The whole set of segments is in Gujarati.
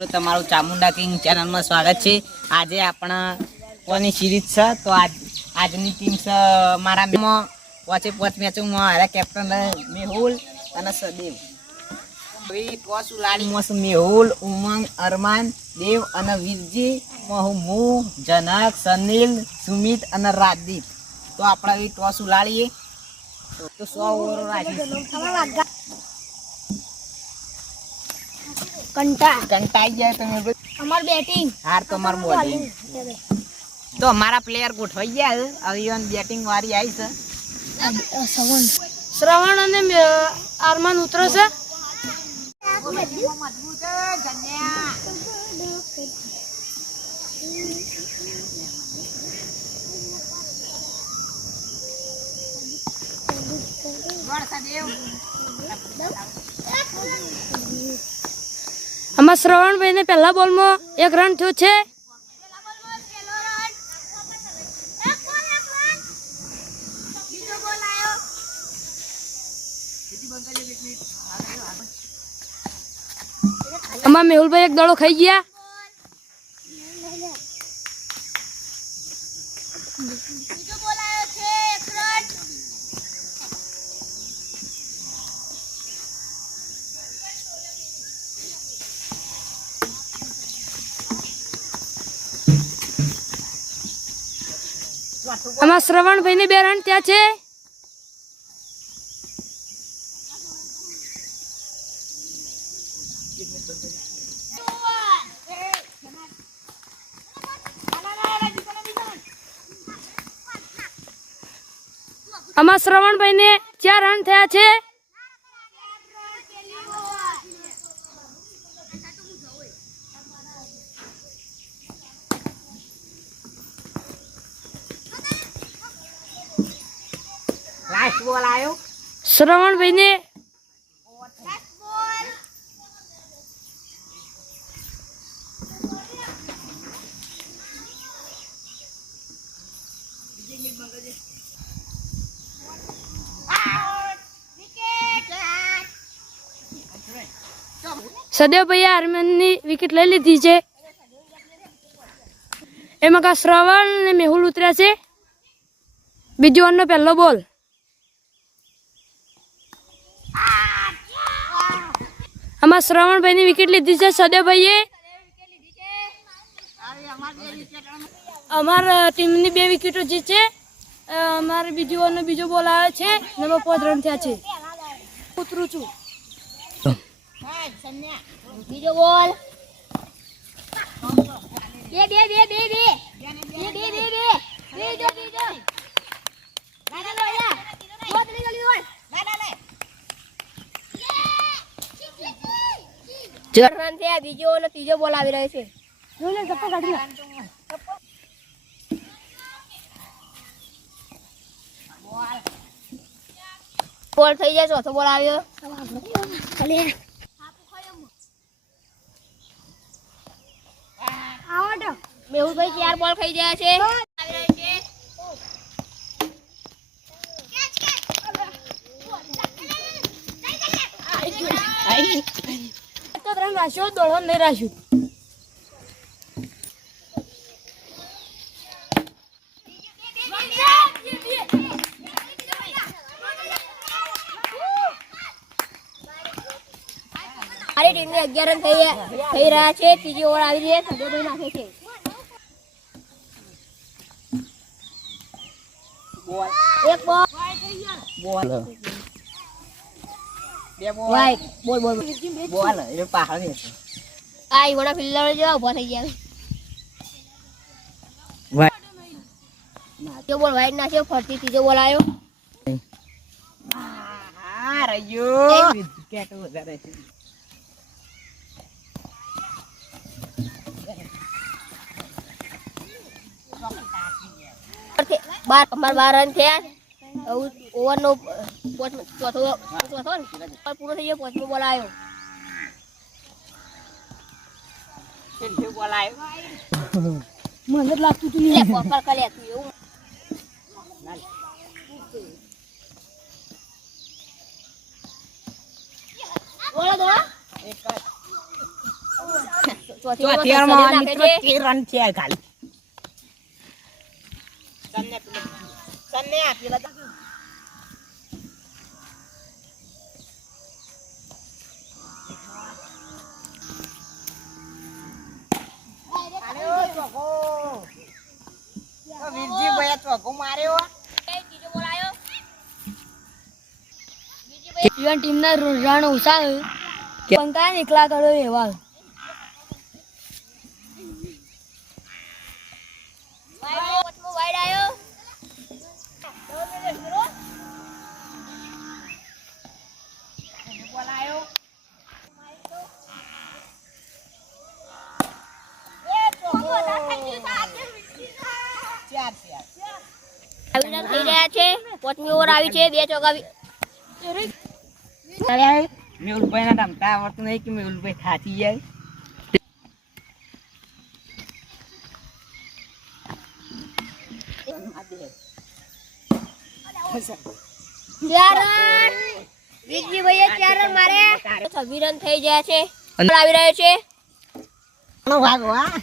તમારું ચામુંડા કિંગ ચેનલમાં સ્વાગત છે। આજે આપણા કોની સિરીઝ છે તો આજની ટીમ છે મારા વચ્ચે 5 મેચોમાં હારા કેપ્ટન મેહુલ અને સદેવ। ટોસ ઉલાડી મેહુલ, ઉમંગ, અરમાન, દેવ અને વીરજી, હું, જનક, સનીલ, સુમિત અને રાજદીપ। તો આપણે ટોસ ઉલાડીએ તો 100 ઓવર રાખીશું। कंटाई जाए तो मेरे हमार बैटिंग हार तो हमार बॉलिंग तो हमारा प्लेयर गोठवाई गया है। अभी बैटिंग वारी आई है। श्रवण અને આરમાન ઉતરે છે। આમાં શ્રવણભાઈ ને પહેલા બોલમાં 1 રન થયો છે। આમાં મેહુલભાઈ 1 દડો ખાઈ ગયા। આમાં શ્રવણભાઈ ને 2 રન થયા છે। આમાં શ્રવણભાઈ ને 4 રન થયા છે। लास्ट बॉल आयो श्रवणभाई ने સદેવ ભાઈ આર્મીની વિકેટ લઈ લીધી છે। એમાં કા શ્રવણ ને મેહુલ ઉતર્યા છે। બીજો ઓવરનો પહેલો બોલ। આમાં શ્રવણભાઈની વિકેટ લીધી છે સદેવભાઈએ। અમારા ટીમની 2 વિકેટો જીત છે। અમારે બીજો ઓવરનો બીજો બોલ આવ્યો છે। નંબર 5 રન થયા છે। ઉતરું છું। બીજો બોલ રન થયા। બીજો અને ત્રીજો બોલ આવી રહ્યો છે। બોલ થઈ જાય। ચોથો બોલ આવ્યો। મેહુલભાઈ 4 બોલ ખાઈ ગયા છે। રન રાખ્યો દોડો નહીં રાખ્યું। મારી ટીમને 11 રન થઈ રહ્યા છે। ત્રીજી ઓવર આવી છે। સદેવભાઈ નાખે છે बॉल 1 બોલ बॉल વાઈટ બોલ બોલ बॉल ये पहाड़ है। આ ઈવડા ફિલ્ડર જેવા ઉભા થઈ ગયા। બીજો બોલ વાઈટ નાખ્યો। ફરતી ત્રીજો બોલ આવ્યો। हां रयो विकेट વધારે છે। 12 રન થયા। ઓવરનો ચોથો પૂરો થઈ ગયો। 5મો બોલ આવ્યો। બોલ આવ્યો મને લાગતું હતું કોપર કરે તું એવું બોલો દો ચોથી ચોથી ઓવરમાં ઓવરમાં સદેવ નાખે મિત્રો છે 13 રન થયા ખાલી. સન્ને આપેલા હતા. વીરજીભાઈએ ચોગ્ગો માર્યો. ત્રીજો બોલ આવ્યો ઈવન ટીમના રન ઓછા પંકા એકલા કર્યો એવા પાંચમો વાઇડ આવ્યો આવી થઈ રહ્યા છે પાંચમી ઓવર આવી છે 2 ચોકા મેહુલભાઈને રમતા આવડતું નહીં કે મેહુલભાઈ થાકી જાય. વીરજીભાઈએ 4 રન માર્યા 26 રન થઈ ગયા છે આવી રહ્યો છે ભાગો હા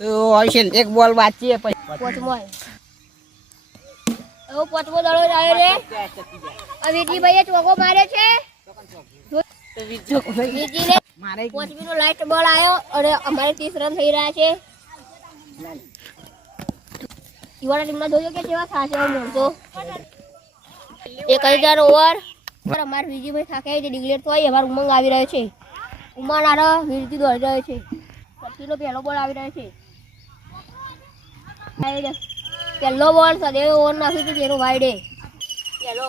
તો આવશે એક બોલ બાકી છે પછી પાંચમો આવ્યો હવે પાંચમો દડો આવ્યો છે આ વીરજીભાઈએ ચોકો માર્યો છે વીરજીને મારે પાંચમીનો લાઈટ બોલ આવ્યો અને અમારે 30 રન થઈ રહ્યા છે યુવાના ટીમના જોજો કે કેવા થાશે મોણસો 1000 ઓવર અમારે વીરજીભાઈ થાકે છે ડિક્લેર તો અમારે ઉમંગ આવી રહ્યો છે ઉમંગ આરો વીરજી દોડી રહ્યો છે પછીનો પહેલો બોલ આવી રહ્યો છે પહેલો બોલ સદેવ ઓવર નાખી છે જેનો વાઈડે પહેલો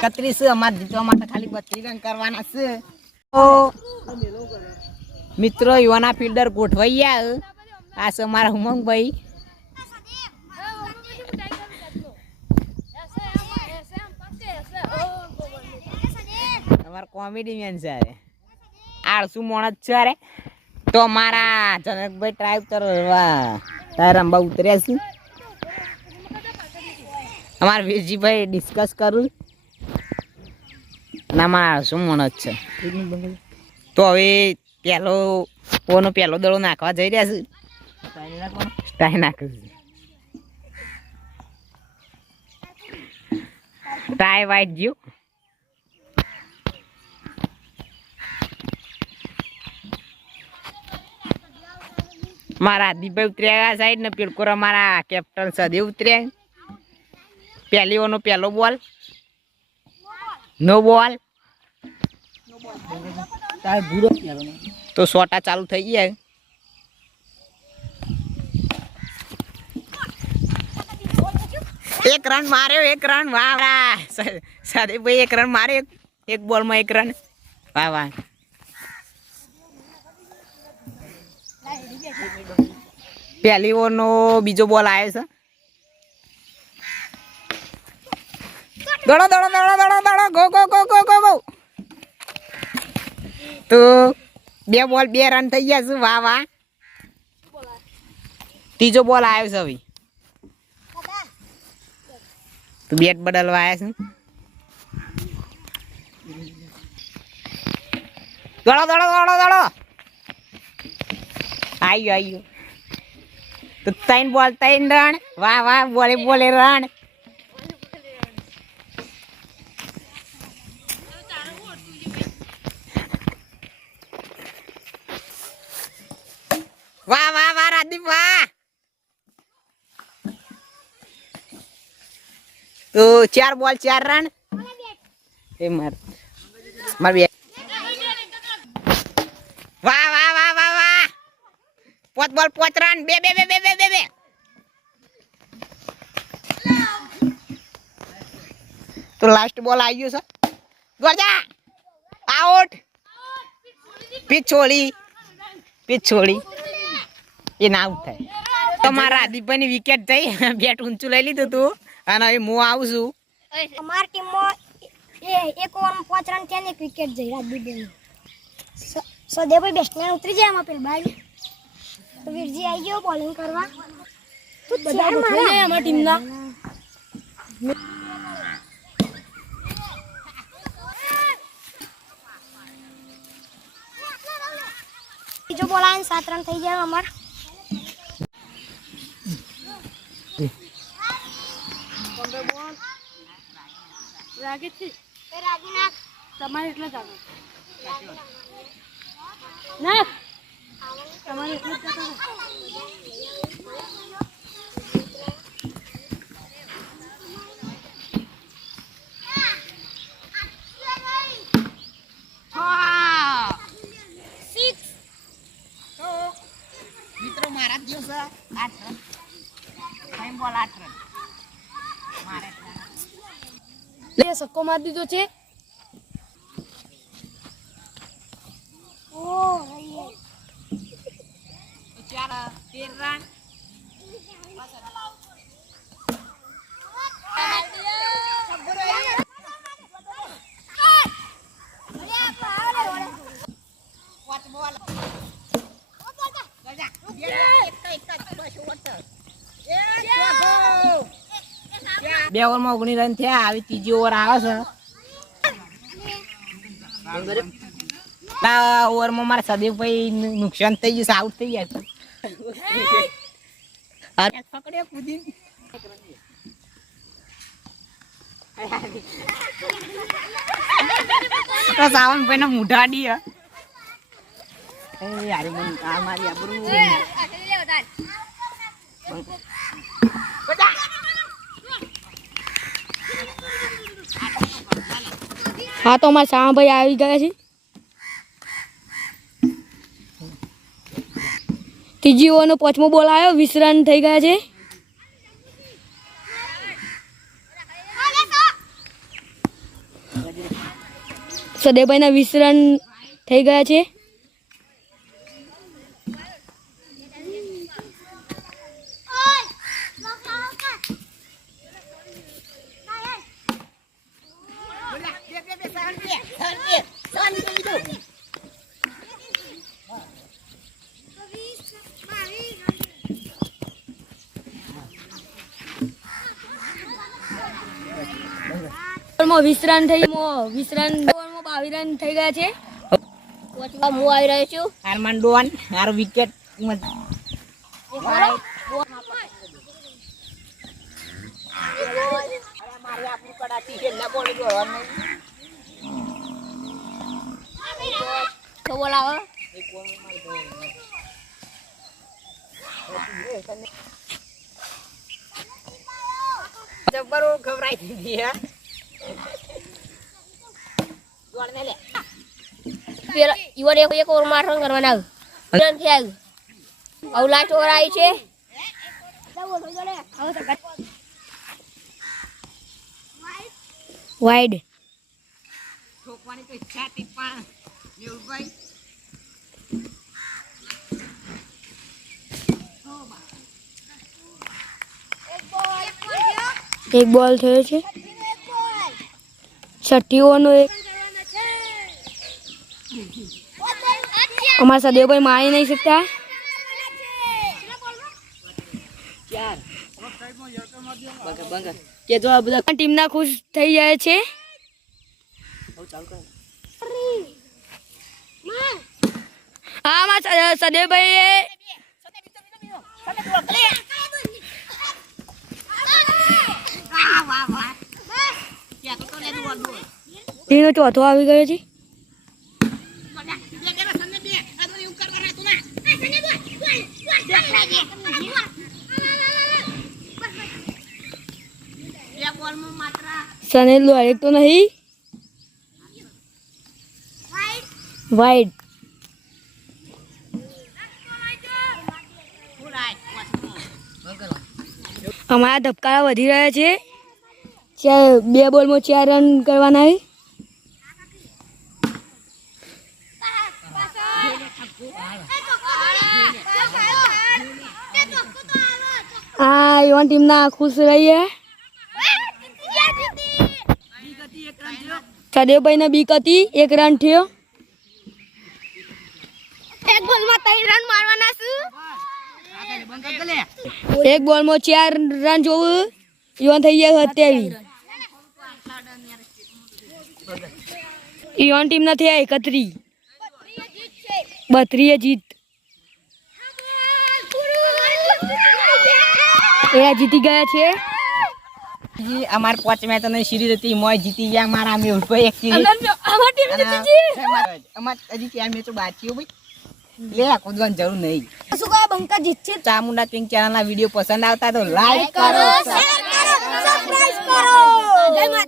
31 અમારે જીતવા માટે ખાલી 32 રન કરવાના છે. તો મિત્રો યુવાના ફિલ્ડર ગોઠવાઈ ગયા. આ છે અમારા ઉમંગભાઈ. અમારા કોમેડી મેન છે અરે આળસુ મોણસ છે અરે. તો અમારા જનકભાઈ ટ્રાઈવ કરવા તારા રંબા ઉતર્યા છે. અમારા વીરજીભાઈ ડિસ્કસ કરું ના મારા શું મન જ છે. તો હવે પહેલો દડો નાખવા જઈ રહ્યા છે. સ્ટાઈ નાખું છું ટાઈ વાઈટ ગયું. મારા દીભાઈ ઉતર્યા સાઈડ ને પીડકોરા મારા કેપ્ટન સદેવ ઉતર્યા. પહેલી ઓવરનો પહેલો બોલ નો બોલ તો સોટા ચાલુ થઈ ગયા. એક રન માર્યો 1 રન વાહ સદેવભાઈ 1 રન માર્યો એક બોલમાં 1 રન વાહ વાહ. પહેલી ઓવરનો બીજો બોલ આવ્યો છે. દડો દડો દડો દડો દડો go go go go go go. તો 2 બોલ 2 રન થઈ ગયા છે વાહ વાહ. ત્રીજો બોલ આવ્યો છે હવે તો બેટ બદલવા આવ્યા છે. દડો દડો દડો દડો આવ્યો તો 3 બોલ 3 રન વાહ વાહ. બોલે રન વાહ વાહ વાહ રાદીપ વાહ. તો 4 બોલ 4 રન એ માર બે વાહ વાહ વાહ વાહ વાહ. 5 બોલ 5 રન બે બે બે બે બે બે બે. તો લાસ્ટ બોલ આવી ગયો છે. ગોજા આઉટ. પીચ છોડી એ ના આઉટ થાય. તો મારા દીપભાઈની વિકેટ થઈ બેટ ઊંચું લઈ લીધું તું અને હવે હું આવું છું. અમારી ટીમમાં 1 ઓવરમાં 5 રન થયા ને 1 વિકેટ જઈ રાજદીપભાઈ સદેવભાઈ બેટ્સમેન ઉતરી જાય એમાં પેલ બાય વીરજી આવી ગયો બોલિંગ કરવા. બધા ગોઠવાઈ જાય અમારી ટીમના. બીજો બોલ આવીને 7 રન થઈ જાય અમાર. રાગી છે એ રાગી નાખ. તમારે એટલે જ આગળ નાખ. તમારે એટલે જ આગળ. મિત્રો મારા જ દિવસ 8 રન 5 બોલ 8 રન મારે લે સક્કો મારી દીધો છે. ઓ રહીએ. 13 રન બે ઓવરમાં 19 રન થયા. આવી ત્રીજી ઓવર આવે છે. આ ઓવરમાં મારા સદીપભાઈ નુકસાન થઈ જશે, આઉટ થઈ ગયા. પકડ્યો કૂદી સાવનભાઈ ના મુઢાડી યાર મને આ મારી આબરૂ. હા તો અમારા સામાભાઈ આવી ગયા છે. ત્રીજી ઓવરનો 5મો બોલ આવ્યો. 20 રન થઈ ગયા છે. સદેવભાઈના 20 રન થઈ ગયા છે. ઓવરમાં 20 રન થઈ 20 રન ઓવરમાં 22 રન થઈ ગયા છે. વચમાં હું આવી રહ્યો છું. આરમાન ડોન મારો વિકેટ તો બોલાવો. જબ્બર ખવરાઈ દીધી હે. દોડને લે પેલા ઈવર એક ઓવર માં 8 રન કરવાના. રન થયા. હવે લાસ્ટ ઓવર આવી છે. વાઇડ. ઠોકવાની તો ઈચ્છા હતી પણ મેહુલભાઈ એક બોલ થયો છે. 6ઠ્ઠી ઓવરનો એક. અમારા સદેવભાઈ મારી નહીં શકતા. ટીમના ખુશ થઈ જાય છે. હા મારા સદેવભાઈ એનો ચોથો આવી ગયો છે. સનેલ એક તો નહીં. વાઇડ. અમારા ધબકારા વધી રહ્યા છે. 2 બોલમાં 4 રન કરવાના. હા એવન ટીમના ખુશ રહીએ. સદેવભાઈના બીક હતી. 1 રન થયો. એક બોલમાં 3 રન મારવાના છું. એક બોલમાં 4 રન જોવું ઈવન થઈ ગયા 27 ઈવન ટીમ નથી 31 32 જીત એ જીતી ગયા છે અમાર 5 મેચ ની સિરીઝ હતી મોય જીતી ગયા મારા મેહુલભાઈ એક સિરીઝ અમાર ટીમ જીતી છે અમાર હજી 4 મેચો બાકી હો ભાઈ લે કૂદવાની જરૂર નહીં શું કહે બંકા જીતશે ચામુંડા કિંગ ચેનલ ના વિડીયો પસંદ આવતા તો લાઈક કરો શેર કરો સબસ્ક્રાઇબ કરો જય માતા